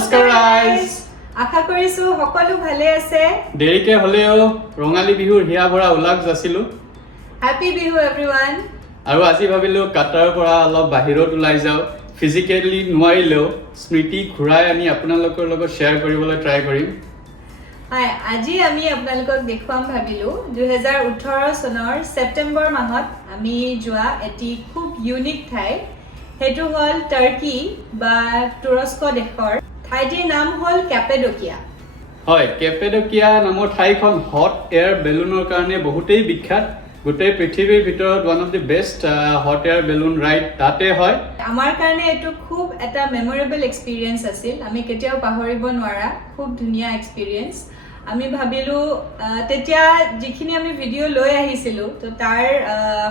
নমস্কাৰ গাইজ আশা কৰিছো সকলো ভালে আছে দেৰিকে হলেও ৰঙালী বিহুৰ হিয়া ভৰা উল্লাস যাচিলো হ্যাপি বিহু এভৰিৱান আৰু আজি ভাবিলো কাটাৰ পৰা অলপ বাহিৰত ওলাই যাও ফিজিক্যালি নোৱাৰিলেও স্মৃতি ঘূৰাই আনি আপোনালোকৰ লগত শেয়াৰ কৰিবলৈ ট্ৰাই কৰিম হাই আজি আমি আপোনালোকক দেখুৱাম ভাবিলো 2018 চনৰ সেপ্টেম্বৰ মাহত আমি যোৱা এটি খুব ইউনিক ঠাই হেতু হল টাৰ্কি বা তুৰস্ক দেশৰ ঠাইটিৰ নাম হল ক্যাপাডোকিয়া হয় ক্যাপাডোকিয়া নামৰ ঠাইখন হট এয়াৰ বেলুনৰ কাৰণে বহুতেই বিখ্যাত গোটেই পৃথিৱীৰ ভিতৰত one of the best hot air balloon ride তাতে হয় আমাৰ কাৰণে এটো খুব এটা মেমৰেবল এক্সপেৰিয়েন্স আছিল আমি কেতিয়াও পাহৰিব নোৱাৰা খুব ধুনীয়া এক্সপেৰিয়েন্স আমি ভাবিলো তেতিয়া যিখিনি আমি ভিডিও লৈ আহিছিলো তো তাৰ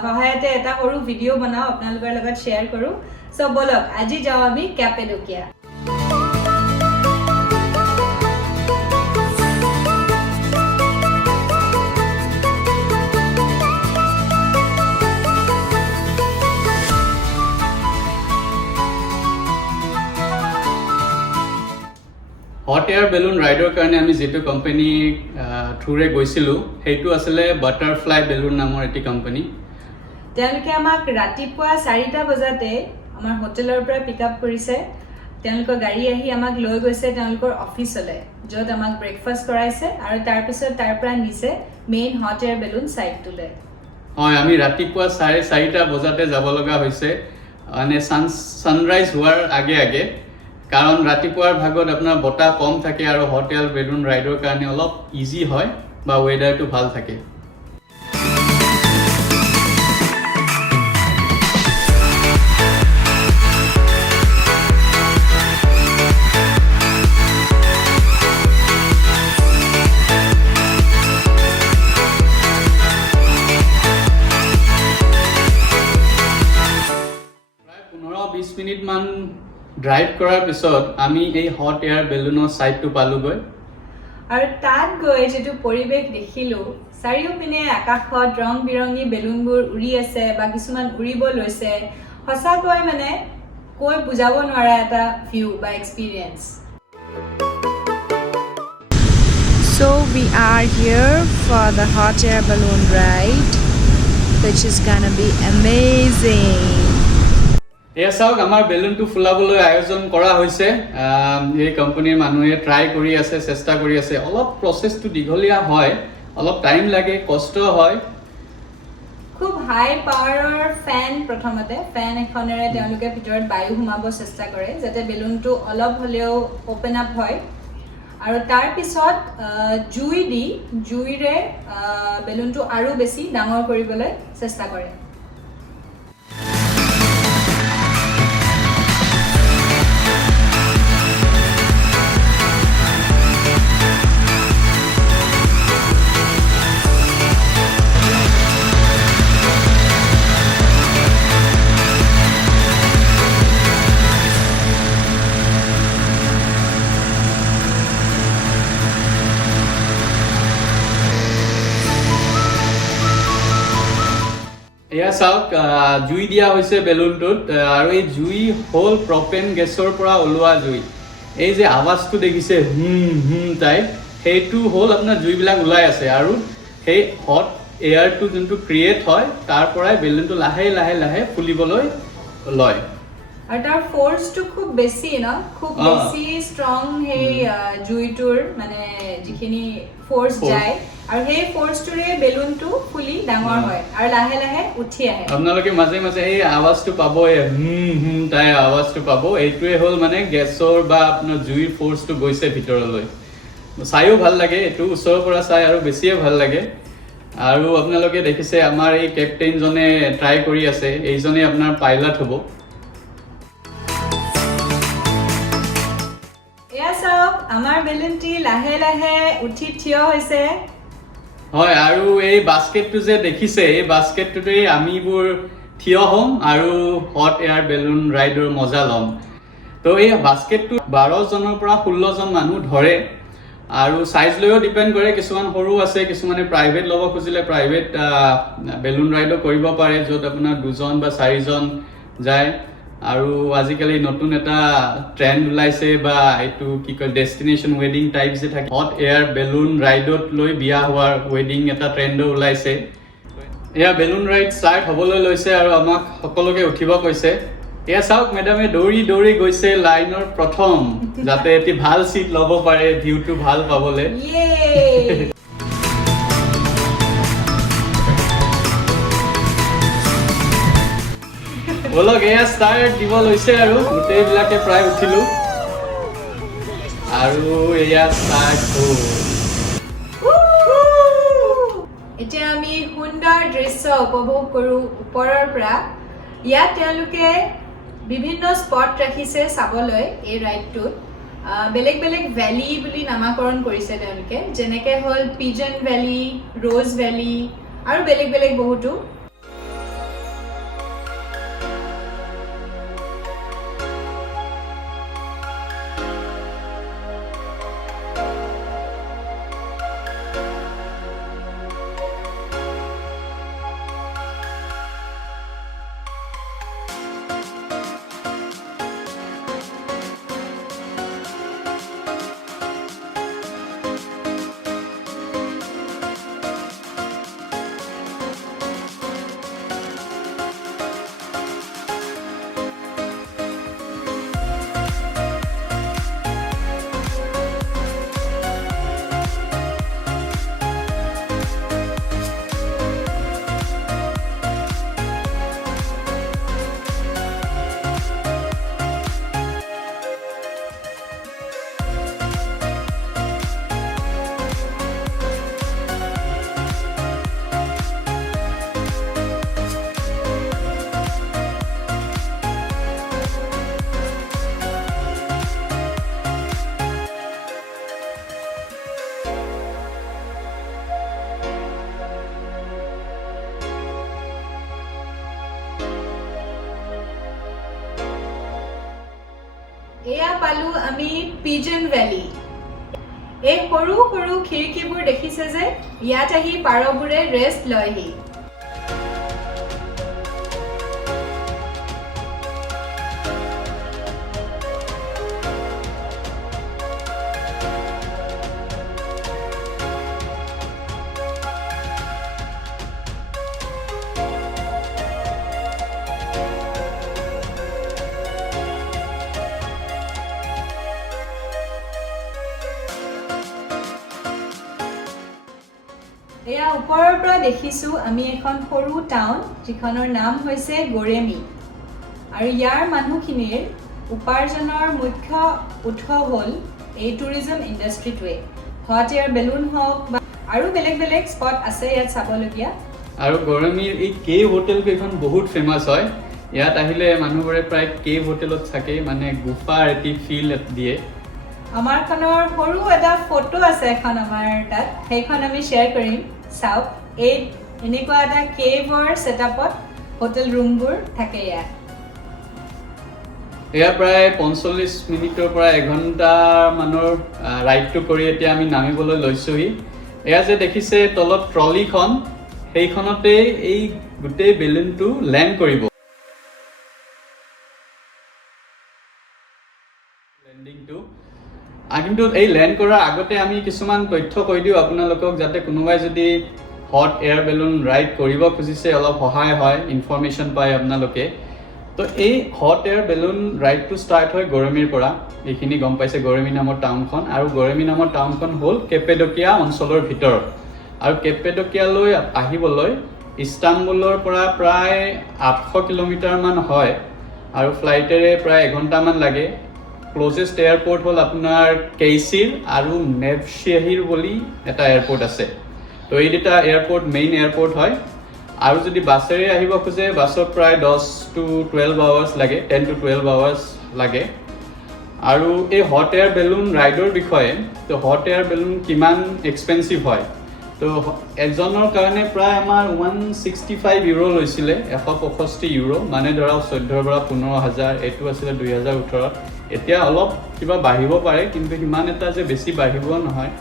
সহায়তে এটা সৰু ভিডিও বনাও আপোনালোকৰ লগত শেয়াৰ কৰো সো বলক আজি যাও আমি ক্যাপাডোকিয়া হট এয়াৰ বেলুন ৰাইডৰ কাৰণে আমি যেটো কোম্পানী থ্ৰুৰে গৈছিলো হেতু আসলে বাটাৰফ্লাই বেলুন নামৰ এটি কোম্পানী তেওঁলোকে আমাক ৰাতিপুৱা 4টা বজাতে আমাৰ হোটেলৰ পৰা পিকআপ কৰিছে তেওঁলোকৰ গাড়ী আহি আমাক লৈ গৈছে তেওঁলোকৰ অফিচলৈ য'ত আমাক ব্ৰেকফাষ্ট কৰাইছে আৰু তাৰ পিছত তাৰ পৰা নিছে মেইন হট এয়াৰ বেলুন সাইটটোলৈ হয় আমি ৰাতিপুৱা 4:30টা বজাতে যাব লগা হৈছে মানে সানৰাইজ হোৱাৰ আগে কাৰণ ৰাতিপুৱাৰ ভাগত আপোনাৰ বতাহ কম থাকে আৰু হট এয়াৰ বেলুন ৰাইডৰ কাৰণে অলপ ইজি হয় বা ওয়েদাৰটো ভাল থাকে প্ৰায় 15-20 মিনিট মান ড্ৰাইভ কৰাৰ পিছত আমি এই হট এয়াৰ বেলুনৰ সাইটটো পালোগৈ আৰু তাত গৈ যেটো পৰিবেশ দেখিলো চাৰিওপিনে আকাশত ৰং বিৰঙী বেলুনবোৰ উৰি আছে বা কিছুমান উৰিব লৈছে সঁচাকৈ মানে কৈ বুজাব নোৱাৰা এটা ভিউ বা experience So we are here for the hot air balloon ride, which is gonna be amazing. এয়া চাওক আমাৰ বেলুনটো ফুলাবলৈ আয়োজন কৰা হৈছে এই কোম্পানীৰ মানুহে ট্ৰাই কৰি আছে চেষ্টা কৰি আছে অলপ প্ৰসেসটো দীঘলীয়া হয় অলপ টাইম লাগে কষ্ট হয় খুব হাই পাৱাৰৰ ফ্যান প্ৰথমতে ফ্যান এখনেৰে তেওঁলোকে ভিতৰত বায়ু সোমাব চেষ্টা কৰে যাতে বেলুনটো অলপ হলেও ওপেন আপ হয় আৰু তাৰ পিছত জুইৰে বেলুনটো আৰু বেছি ডাঙৰ কৰিবলৈ চেষ্টা কৰে এয়া চাওক জুই দিয়া হৈছে বেলুনটোত আৰু এই জুই হল প্ৰপেন গেছৰ পৰা ওলোৱা জুই এই যে আৱাজটো দেখিছে টাইপ সেইটো হল আপোনাৰ জুইবিলাক ওলাই আছে আৰু সেই হট এয়াৰটো যোনটো ক্ৰিয়েট হয় তাৰ পৰাই বেলুনটো লাহে লাহে লাহে ফুলিবলৈ লয় আৰু তাৰ ফোৰ্সটো খুব বেছি ন খুব বেছি ষ্ট্ৰং হে জুইটোৰ মানে যিখিনি ফোৰ্স যায় আৰু সেই ফোৰ্সটোৰে বেলুনটো ফুলি ডাঙৰ হয় আৰু লাহে লাহে উঠি আহে আপোনালোকে মাজে মাজে এই আৱাজটো পাব তাই আৱাজটো পাব এইটোৱে হল মানে গেছৰ বা আপোনাৰ জুইৰ ফোৰ্সটো গৈছে ভিতৰলৈ চাইও ভাল লাগে এইটো ওচৰৰ পৰা চাই আৰু বেছিয়ে ভাল লাগে আৰু আপোনালোকে দেখিছে আমাৰ এই কেপ্টেইন জনে ট্ৰাই কৰি আছে এইজনে আপোনাৰ পাইলট হ'ব এয়া চাওক আমাৰ বেলুনটি লাহে লাহে উঠি থিয় হৈছে হয় আৰু এই বাস্কেটটো যে দেখিছে এই বাস্কেটটোতে আমিবোৰ থিয় হ'ম আৰু হট এয়াৰ বেলুন ৰাইডৰ মজা ল'ম তো এই বাস্কেটটো 12 জনৰ পৰা 16 জন মানুহ ধৰে আৰু সাইজ লৈও ডিপেন্ড কৰে কিছুমান সৰু আছে কিছুমানে প্ৰাইভেট ল'ব খুজিলে প্ৰাইভেট বেলুন ৰাইডো কৰিব পাৰে য'ত আপোনাৰ 2জন বা 4জন যায় আৰু আজিকালি নতুন এটা ট্ৰেন্ড ওলাইছে বা এইটো কি কয় ডেষ্টিনেশ্যন ৱেডিং টাইপ যে থাকে হট এয়াৰ বেলুন ৰাইডত লৈ বিয়া হোৱাৰ ৱেডিং এটা ট্ৰেন্ডো ওলাইছে এয়া বেলুন ৰাইড ষ্টাৰ্ট হ'বলৈ লৈছে আৰু আমাক সকলোকে উঠিব কৈছে এয়া চাওক মেডামে দৌৰি দৌৰি গৈছে লাইনৰ প্ৰথম যাতে এটি ভাল চিট ল'ব পাৰে ভিউটো ভাল পাবলৈ Yay! বলক এয়া ষ্টাৰ্ট দিব লৈছে আৰু গোটেইবিলাকে প্ৰায় উঠিলো আৰু এয়া ষ্টাৰ্ট হ'ল এতিয়া আমি সুন্দৰ দৃশ্য উপভোগ কৰোঁ ওপৰৰ পৰা ইয়াত তেওঁলোকে বিভিন্ন স্পট ৰাখিছে চাবলৈ এই ৰাইডটোত বেলেগ বেলেগ ভেলী বুলি নামাকৰণ কৰিছে তেওঁলোকে যেনেকৈ হ'ল পিজন ভেলী ৰ'জ ভেলী আৰু বেলেগ বেলেগ বহুতো এয়া পালো আমি পিজন ভেলী এই সৰু সৰু খিৰিকীবোৰ দেখিছে যে ইয়াত আহি পাৰবোৰে ৰেষ্ট লয়হি এয়া ওপৰৰ পৰা দেখিছোঁ আমি এখন সৰু টাউন যিখনৰ নাম হৈছে গৰেমি আৰু ইয়াৰ মানুহখিনিৰ উপাৰ্জনৰ মুখ্য উৎস হ'ল এই টুৰিজম ইণ্ডাষ্ট্ৰিটোৱে হট এয়াৰ বেলুন হওক বা আৰু বেলেগ বেলেগ স্পট আছে ইয়াত চাবলগীয়া আৰু গৰমিৰ এই কেভ হোটেল কেইখন বহুত ফেমাছ হয় ইয়াত আহিলে মানুহবোৰে প্ৰায় কেভ হোটেলত থাকে মানে গুফাৰ এটি ফিল দিয়ে আমাৰখনৰ সৰু এটা ফটো আছে এখন আমাৰ তাত সেইখন আমি শ্বেয়াৰ কৰিম চাওক এই এনেকুৱা এটা কেভৰ ছেটআপত হোটেল ৰুমবোৰ থাকে ইয়াত এয়া প্ৰায় 45 মিনিটৰ পৰা এঘণ্টা মানৰ ৰাইডটো কৰি এতিয়া আমি নামিবলৈ লৈছোহি এয়া যে দেখিছে তলত ট্ৰলিখন সেইখনতে এই গোটেই বেলুনটো লেণ্ড কৰিব লেণ্ডিংটো কিন্তু এই লেণ্ড কৰাৰ আগতে আমি কিছুমান তথ্য কৈ দিওঁ আপোনালোকক যাতে কোনোবাই যদি হট এয়াৰ বেলুন ৰাইড কৰিব খুজিছে অলপ সহায় হয় ইনফৰমেশ্যন পায় আপোনালোকে তো এই হট এয়াৰ বেলুন ৰাইডটো ষ্টাৰ্ট হয় গৰমিৰ পৰা এইখিনি গম পাইছে গৰমি নামৰ টাউনখন আৰু গৰমি নামৰ টাউনখন হ'ল কেপেডকিয়া অঞ্চলৰ ভিতৰত আৰু কেপেডকিয়ালৈ আহিবলৈ ইস্তানবুলৰ পৰা প্ৰায় 800 কিলোমিটাৰমান হয় আৰু ফ্লাইটেৰে প্ৰায় এঘণ্টামান লাগে ক্লোজেষ্ট এয়াৰপোৰ্ট হ'ল আপোনাৰ কেইচিৰ আৰু নেভশ্বেহিৰ বুলি এটা এয়াৰপোৰ্ট আছে তো এই দুটা এয়াৰপোৰ্ট মেইন এয়াৰপোৰ্ট হয় আৰু যদি বাছেৰে আহিব খোজে বাছত প্ৰায় 10 to 12 আৱাৰ্ছ লাগে 10 to 12 আৱাৰ্ছ লাগে আৰু এই হট এয়াৰ বেলুন ৰাইডৰ বিষয়ে তো হট এয়াৰ বেলুন কিমান এক্সপেঞ্চিভ হয় তো এজনৰ কাৰণে প্ৰায় আমাৰ 165 ইউৰো লৈছিলে 165 ইউৰো মানে ধৰক 14 পৰা 15,000 এইটো আছিলে 2018 এতিয়া অলপ কিবা বাঢ়িব পাৰে কিন্তু সিমান এটা যে বেছি বাঢ়িব নহয়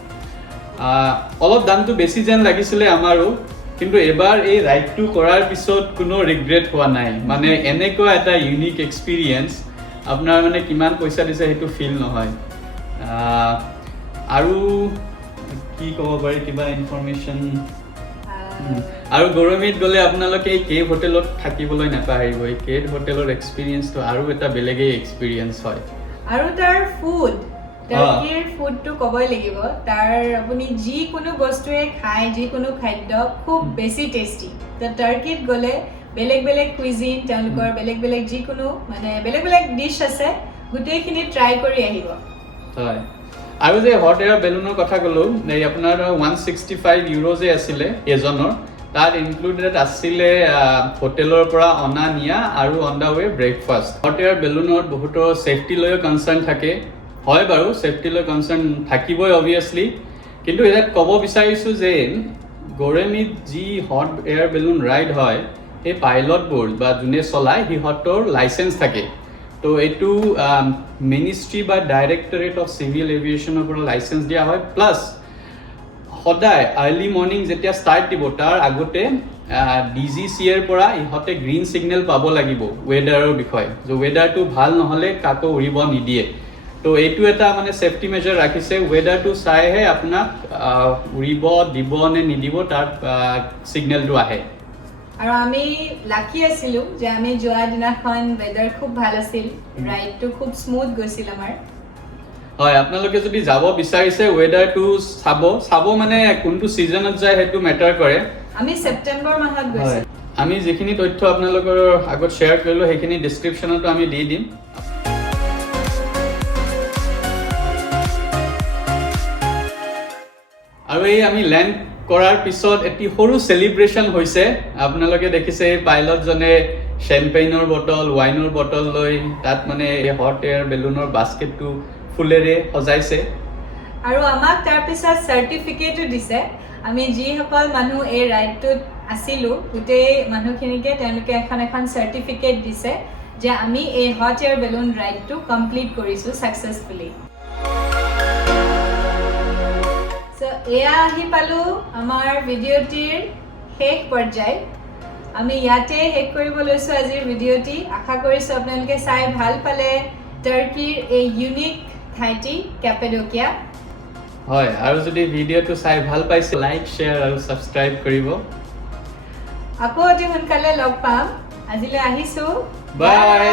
অলপ দামটো বেছি যেন লাগিছিলে আমাৰো কিন্তু এবাৰ এই ৰাইডটো কৰাৰ পিছত কোনো ৰিগ্ৰেট হোৱা নাই মানে এনেকুৱা এটা ইউনিক এক্সপিৰিয়েঞ্চ আপোনাৰ মানে কিমান পইচা দিছে সেইটো ফিল নহয় আৰু কি ক'ব পাৰি কিবা ইনফৰমেশ্যন আৰু গৰমিত গ'লে আপোনালোকে এই কেভ হোটেলত থাকিবলৈ নাপাহৰিব এই কেভ হোটেলৰ এক্সপিৰিয়েঞ্চটো আৰু এটা বেলেগেই এক্সপিৰিয়েঞ্চ হয় আৰু তাৰ ফুড টাৰ্কিৰ ফুডটো ক'বই লাগিব তাৰ আপুনি যিকোনো বস্তুৱে খায় যিকোনো খাদ্য খুব বেছি টেষ্টি টাৰ্কিত গ'লে বেলেগ বেলেগ কুইজিন তেওঁলোকৰ বেলেগ বেলেগ যিকোনো মানে বেলেগ বেলেগ ডিছ আছে গোটেইখিনি ট্ৰাই কৰি আহিব হয় আৰু যে হট এয়াৰ বেলুনৰ কথা ক'লো এই আপোনাৰ 165 ইউৰো যে আছিলে এজনৰ তাত ইনক্লুডেড আছিলে হোটেলৰ পৰা অনা নিয়া আৰু on the way breakfast hot air বেলুনত বহুতো ছেফটি লৈও কনচাৰ্ণ থাকে হয় বাৰু ছেফটি লৈ কনচাৰ্ণ থাকিবই অবভিয়াছলি কিন্তু ইয়াত ক'ব বিচাৰিছোঁ যে গৰমিত যি হট এয়াৰ বেলুন ৰাইড হয় সেই পাইলটবোৰ বা যোনে চলায় সিহঁতৰ লাইচেঞ্চ থাকে তো এইটো মিনিষ্ট্ৰী বা ডাইৰেক্টৰেট অফ চিভিল এভিয়েশ্যনৰ পৰা লাইচেঞ্চ দিয়া হয় প্লাছ সদায় আৰ্লি মৰ্ণিং যেতিয়া ষ্টাৰ্ট দিব তাৰ আগতে DGCAৰ পৰা ইহঁতে গ্ৰীণ ছিগনেল পাব লাগিব ৱেডাৰৰ বিষয়ে যে ৱেডাৰটো ভাল নহ'লে কাকো উৰিব নিদিয়ে তো এইটো এটা মানে ছেফটি মেজাৰ ৰাখিছে ৱেডাৰটো চাইহে আপোনাক উৰিব দিব নে নিদিব তাৰ ছিগনেলটো আহে আৰু আমি লাকি আছিলোঁ যে আমি যোৱা দিনাখন ৱেডাৰ খুব ভাল আছিল ৰাইডটো খুব স্মুথ গৈছিল আমাৰ হয় আপোনালোকে যদি যাব বিচাৰিছে ৱেডাৰটো চাব মানে কোনটো ছিজনত যায় সেইটো মেটাৰ কৰে আমি ছেপ্টেম্বৰ মাহত গৈছোঁ আমি যিখিনি তথ্য আপোনালোকৰ আগত শ্বেয়াৰ কৰিলোঁ সেইখিনি ডেছক্ৰিপশ্যনতো আমি দি দিম আৰু এই আমি লেণ্ড কৰাৰ পিছত এটি সৰু চেলিব্ৰেশ্যন হৈছে আপোনালোকে দেখিছে এই পাইলটজনে চেম্পেইনৰ বটল ৱাইনৰ বটল লৈ তাত মানে এই হট এয়াৰ বেলুনৰ বাস্কেটটো ফুলেৰে সজাইছে আৰু আমাক তাৰপিছত চাৰ্টিফিকেটো দিছে আমি যিসকল মানুহ এই ৰাইডটোত আছিলোঁ গোটেই মানুহখিনিকে তেওঁলোকে এখন চাৰ্টিফিকেট দিছে যে আমি এই হট এয়াৰ বেলুন ৰাইডটো কমপ্লিট কৰিছোঁ ছাকচেছফুলি এয়া আহি পালোঁ আমাৰ ভিডিঅ'টিৰ শেষ পৰ্যায় আমি ইয়াতে শেষ কৰিব লৈছোঁ আজিৰ ভিডিঅ'টি আশা কৰিছোঁ আপোনালোকে চাই ভাল পালে টাৰ্কিৰ এই ইউনিক ঠাইটি কেপাডোকিয়া হয় আৰু যদি ভিডিঅ'টো চাই ভাল পাইছে লাইক শ্বেয়াৰ আৰু ছাবস্ক্ৰাইব কৰিব আকৌ অতি সোনকালে লগ পাম আজিলৈ আহিছোঁ বাই